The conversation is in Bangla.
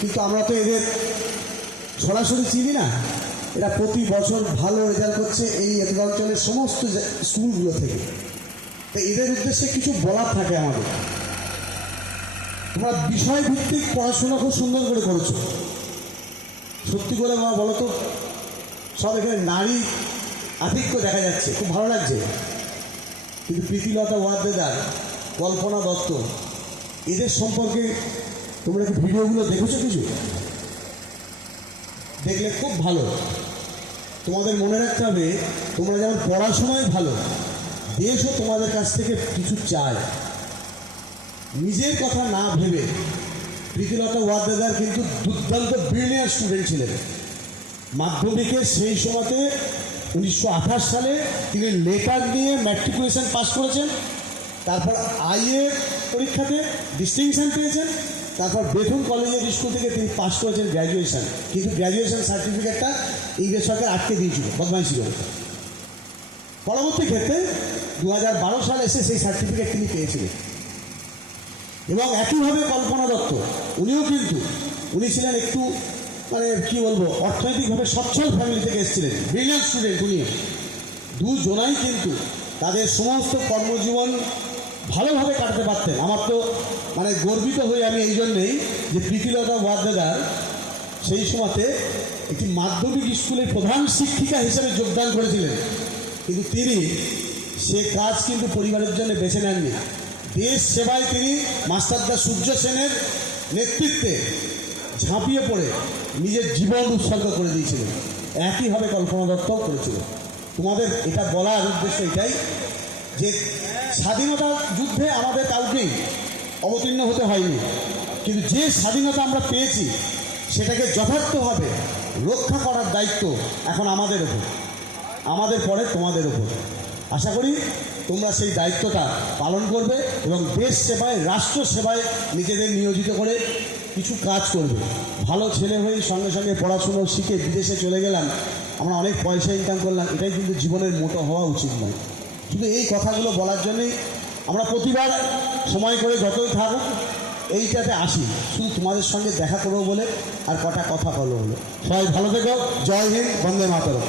কিন্তু আমরা তো এদের সরাসরি চিনি না। এরা প্রতি বছর ভালো রেজাল্ট করছে এই অঞ্চলের সমস্ত স্কুলগুলো থেকে। তো এদের উদ্দেশ্যে কিছু বলার থাকে আমাদের। তোমরা বিষয়ভিত্তিক পড়াশোনা খুব সুন্দর করে করেছো, সত্যি করে মা বলো তো। সব এখানে নারী আধিক্য দেখা যাচ্ছে, খুব ভালো লাগছে। কিন্তু প্রীতিলতা ওয়াদ্দেদার, কল্পনা দত্ত, এদের সম্পর্কে তোমরা কি ভিডিওগুলো দেখেছো? কিছু দেখলে খুব ভালো। তোমাদের মনে রাখতে হবে, তোমরা যেমন পড়াশোনায় ভালো, দেশও তোমাদের কাছ থেকে কিছু চায়। নিজের কথা না ভেবে প্রীতিলতা ওয়াদ্দেদার কিন্তু দুর্দান্ত ব্রিলিয়ান্ট স্টুডেন্ট ছিলেন। মাধ্যমিকে সেই সময়তে 1928 সালে তিনি লেটার নিয়ে ম্যাট্রিকুলেশন পাস করেছেন। তারপর আইএ পরীক্ষাতে ডিস্টিংশন পেয়েছেন। তারপর বেথুন কলেজের স্কুল থেকে তিনি পাস করেছেন গ্র্যাজুয়েশন। কিন্তু গ্র্যাজুয়েশন সার্টিফিকেটটা ইংরেজ সরকার আটকে দিয়েছিল, বদমাইশি করে। পরবর্তী ক্ষেত্রে 2012 সালে এসে সেই সার্টিফিকেট তিনি পেয়েছিলেন। এবং একইভাবে কল্পনা দত্ত, উনি ছিলেন একটু মানে কি বলবো, অর্থনৈতিকভাবে সচ্ছল ফ্যামিলি থেকে এসেছিলেন, ব্রিলিয়ান্ট স্টুডেন্ট উনিও। দুজনাই কিন্তু তাদের সমস্ত কর্মজীবন ভালোভাবে কাটাতে পারতেন। আমার তো মানে গর্বিত হই আমি এই জন্যেই যে প্রীতিলতা ওয়াদ্দেদার সেই সময়তে একটি মাধ্যমিক স্কুলের প্রধান শিক্ষিকা হিসেবে যোগদান করেছিলেন। কিন্তু তিনি সে কাজ কিন্তু পরিবারের জন্য বেছে নেননি। দেশ সেবায় তিনি মাস্টারদা সূর্য সেনের নেতৃত্বে ঝাঁপিয়ে পড়ে নিজের জীবন উৎসর্গ করে দিয়েছিলেন। একইভাবে কল্পনা দত্তও করেছিল। তোমাদের এটা বলার উদ্দেশ্য এটাই যে স্বাধীনতা যুদ্ধে আমাদের কাউকেই অবতীর্ণ হতে হয়নি, কিন্তু যে স্বাধীনতা আমরা পেয়েছি সেটাকে যথার্থভাবে রক্ষা করার দায়িত্ব এখন আমাদের ওপর, আমাদের পরে তোমাদের ওপর। আশা করি তোমরা সেই দায়িত্বটা পালন করবে এবং দেশ সেবায়, রাষ্ট্র সেবায় নিজেদের নিয়োজিত করে কিছু কাজ করবে। ভালো ছেলে হয়ে সঙ্গে সঙ্গে পড়াশুনো শিখে বিদেশে চলে গেলাম, আমরা অনেক পয়সা ইনকাম করলাম, এটাই কিন্তু জীবনের মোটো হওয়া উচিত নয়। শুধু এই কথাগুলো বলার জন্যই আমরা প্রতিবার সময় করে যতই থাকুক এইটাতে আসি, শুধু তোমাদের সঙ্গে দেখা করবো বলে আর কটা কথা বলবো বলে। সবাই ভালো থেকো। জয় হিন্দ, বন্দে মাতরম।